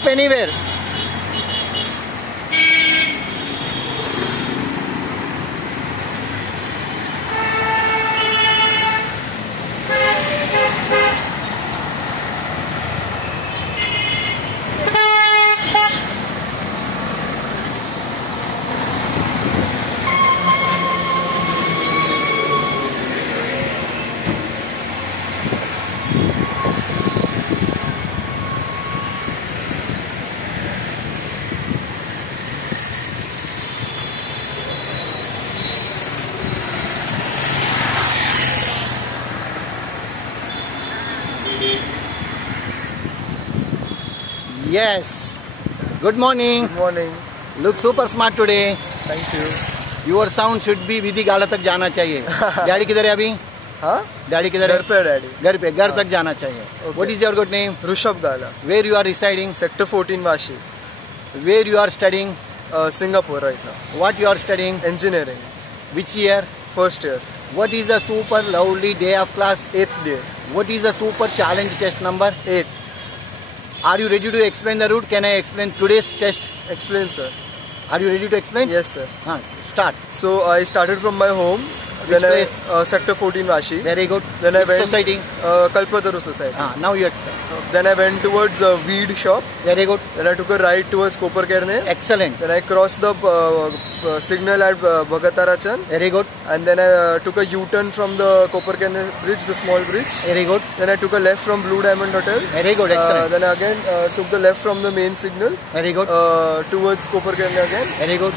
Stop anywhere. Yes. Good morning. Good morning. Look super smart today. Thank you. Your sound should be विधि गाला तक जाना चाहिए. Daddy किधर है अभी? हाँ? डैडी किधर है? घर पे डैडी. घर पे, घर तक जाना चाहिए. Okay. What is your good name? Rushabh Gala. Where you are residing? Sector 14 Vashi. Where you are studying? Singapore right now. What you are studying? Engineering. Which year? First year. What is the super lovely day of class? 8th day. What is the super challenge test number? 8. Are you ready to explain the route? Can I explain today's test? Explain, sir. Are you ready to explain? Yes, sir. Start. So I started from my home. Which then place? Sector 14 Vashi. Very good. Then Which I went society? Kalpataru Society. Now you explain. Then I went towards weed shop. Very good. Then I took a right towards Koparkerne. Excellent. Then I crossed the signal at Bhagatarachan. Very good. And then I took a U-turn from the Koparkerne bridge, the small bridge. Very good. Then I took a left from Blue Diamond Hotel. Very good. Excellent. Then again took the left from the main signal. Very good. Towards Koparkerne again. Very good.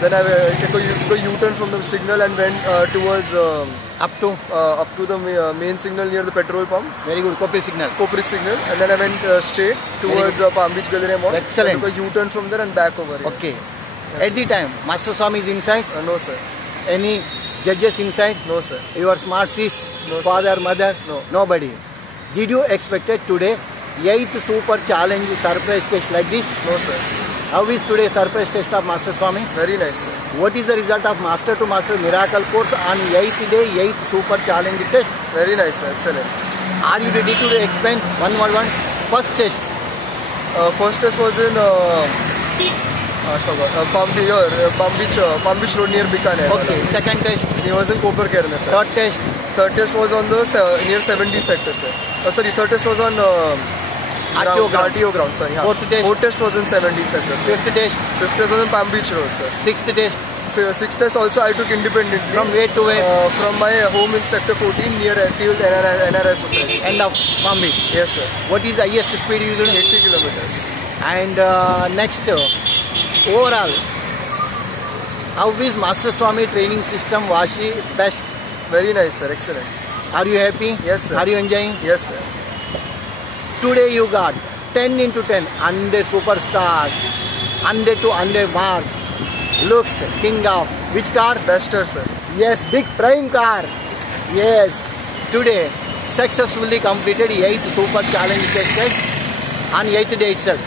Then I took a U-turn from the signal and went towards up to the main signal near the petrol pump. Very good. Kopri signal. Kopri signal. And then I went straight towards Palm Beach Galleria Mall. Excellent. I took a U-turn from there and back over here. Okay. Yes. At the time, Master Swami is inside? No, sir. Any judges inside? No, sir. Your smart sis? No, father, sir. mother? No. Nobody. Did you expect it today 8th super challenge surprise test like this? No, sir. How is today surprise test of Master Swami? Very nice, sir. What is the result of Master to Master Miracle course on 8th day, 8th super challenge test? Very nice, sir. Excellent. Are you ready to explain one? First test. First test was in Palm Beach Road near Bikaner. Okay. Second test. It was in Koparkerne, sir. Third test. Third test was on the near 17th sector, sir. Sorry, third test was on RTO ground, sorry. Fourth test. Fourth test was in 17th sector. Fifth test. Fifth test was on Palm Beach Road, sir. Sixth test. Sixth test also I took independently. From where to where? From my home in Sector 14 near Tills NRS Society. End of Palm Beach. Yes, sir. What is the highest speed you do? 80 kilometers. And next, overall, how is Master Swami training system Vashi best? Very nice, sir. Excellent. Are you happy? Yes, sir. Are you enjoying? Yes, sir. Today you got 10 into 10, 100 superstars, 100 to 100 marks. Looks king of which car? Duster, sir. Yes, big prime car. Yes. Today successfully completed 8th super challenge tested on 8th day itself.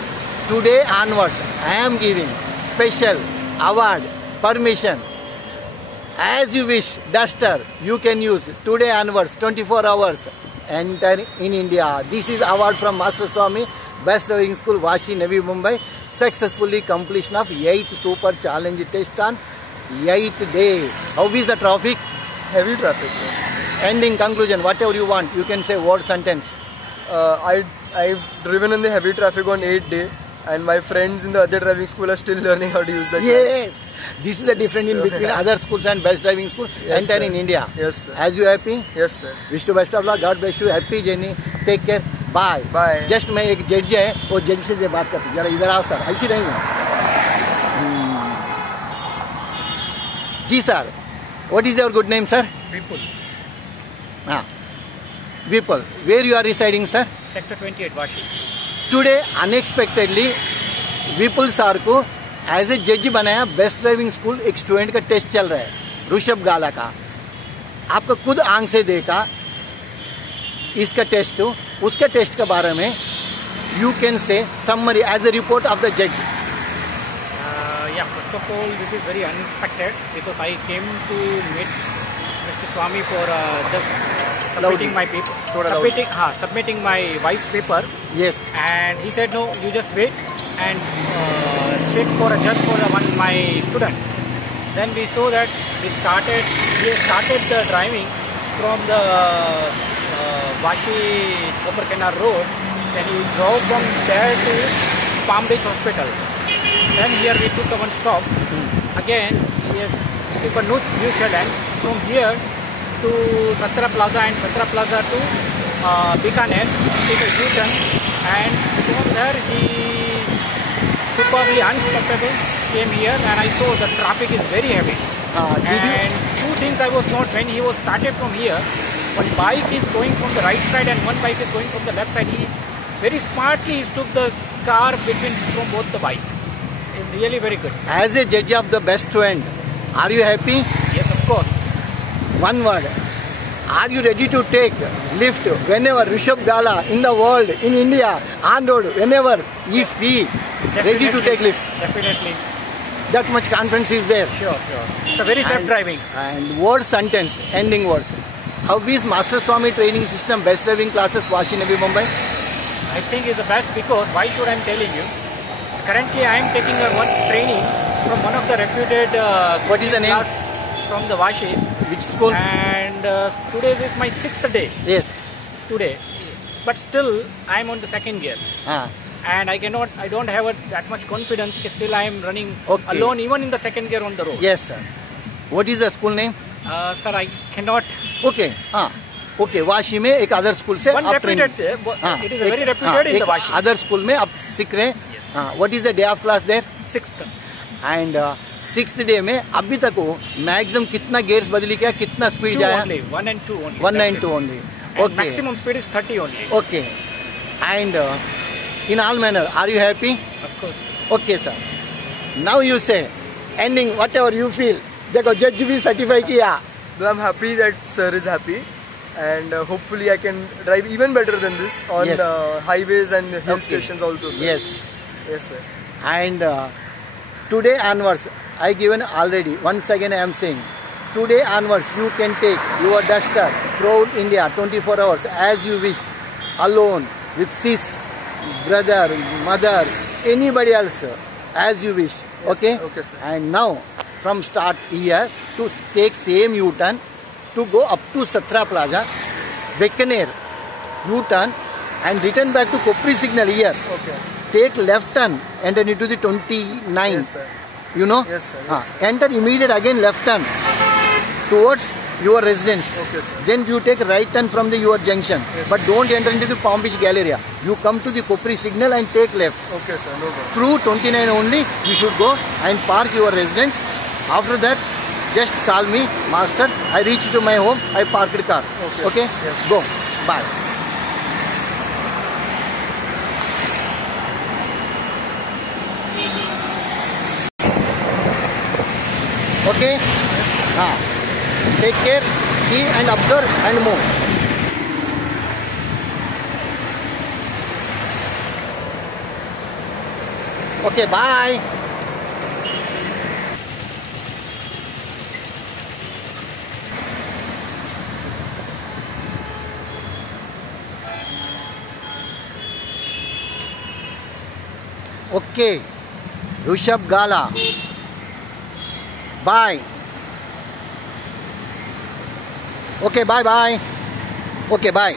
Today onwards, I am giving special award, permission. As you wish, Duster, you can use today onwards, 24 hours, enter in India. This is award from Master Swami, Best Driving School, Vashi, Navi Mumbai. Successfully completion of 8th super challenge test on 8th day. How is the traffic? Heavy traffic, sir. Ending conclusion, whatever you want, you can say word sentence. I've driven in the heavy traffic on 8th day. And my friends in the other driving school are still learning how to use the Yes, this is the difference in between other schools and best driving school. Yes, enter in India. Yes, sir. As you happy? Yes, sir. Wish you best of luck. God bless you. Happy journey. Take care. Bye. Bye. Just मैं एक जज है, वो जज से बात करती. जरा इधर आओ सर. ऐसी नहीं है. जी sir. What is your good name, sir? Vipul. Vipul. Where you are residing, sir? Sector 28, Vashi. Today unexpectedly Vipul sir को एज ए जज बनाया. बेस्ट ड्राइविंग स्कूल एक स्टूडेंट का टेस्ट चल रहा है, ऋषभ गाला का. आपका खुद आंख से देखा इसका टेस्ट, उसका टेस्ट के बारे में you can say summary as a report of the जज. Yeah, first of all, this is very unexpected because I came to meet Mr. Swami for just submitting my paper, submitting my wife's paper. Yes. And he said, no, you just wait. and check for a judge for my student. Then we saw that he started the driving from the Vashi Koperkenar road. Then he drove from there to Palm Beach Hospital. Then here we took one stop. Again, he took a new challenge from here to Satra Plaza and Satra Plaza to Bikaner. Take a U-turn, and from there he superbly unstoppable came here, and I saw the traffic is very heavy. And two things I was not when he was started from here. One bike is going from the right side and one bike is going from the left side. He very smartly took the car from both the bike. It's really very good. As a judge of the best student, are you happy? Yes, of course. One word. Are you ready to take lift whenever Rishabh Gala in the world, in India, on road, whenever, if he ready to take lift? Definitely. That much confidence is there. Sure. It's a very safe driving. And word sentence, ending words. How is Master Swami training system, best driving classes, Vashi Navi Mumbai? I think it's the best because why should I am telling you? Currently I am taking one training from one of the reputed what is the name? From the Vashi. Which school? And today is my 6th day. Yes. Today. But still I am on the second gear. And I don't have that much confidence. Still I am running alone even in the second gear on the road. Yes, sir. What is the school name? Sir, I cannot. Okay. Okay. Vashi में एक other school से आप training it is very reputed in the Vashi. Other school में आप सीख रहे हैं. What is the day of class there? 6th. And 6th day में अभी तक वो मैक्सिमम कितना गियर्स बदली क्या, कितना स्पीड जाया? 1 and 2 only. 1 and 2 only. Okay. Maximum speed is 30 only. Okay. And in all manner, are you happy? Of course. Okay, sir. Now you say ending whatever you feel. देखो जज भी certify किया. Though I'm happy that sir is happy, and hopefully I can drive even better than this on highways and hill stations also, sir. Yes. Yes, sir. And today onwards, I given already. Once again, I am saying, today onwards, you can take your duster throughout India 24 hours as you wish, alone with sis, brother, mother, anybody else, as you wish. Yes, okay. Okay, sir. And now, from start here to take same U-turn to go up to Satra Plaza, Bikaner U-turn and return back to Kopri signal here. Okay. Take left turn, enter into the 29. Yes, sir. You know? Yes, sir. Yes. Enter immediate again left turn towards your residence. Okay, sir. Then you take right turn from your junction. Yes, but don't enter into the Palm Beach Galleria. You come to the Kopri signal and take left. Okay, sir. No problem. Through 29 only you should go and park your residence. After that, just call me, master. I reach to my home, I park the car. Okay? Yes. Go. Bye. Okay? Take care, see and observe and move. Okay, bye. Okay, Rishabh Gala. Bye. Okay, bye bye. Okay, bye.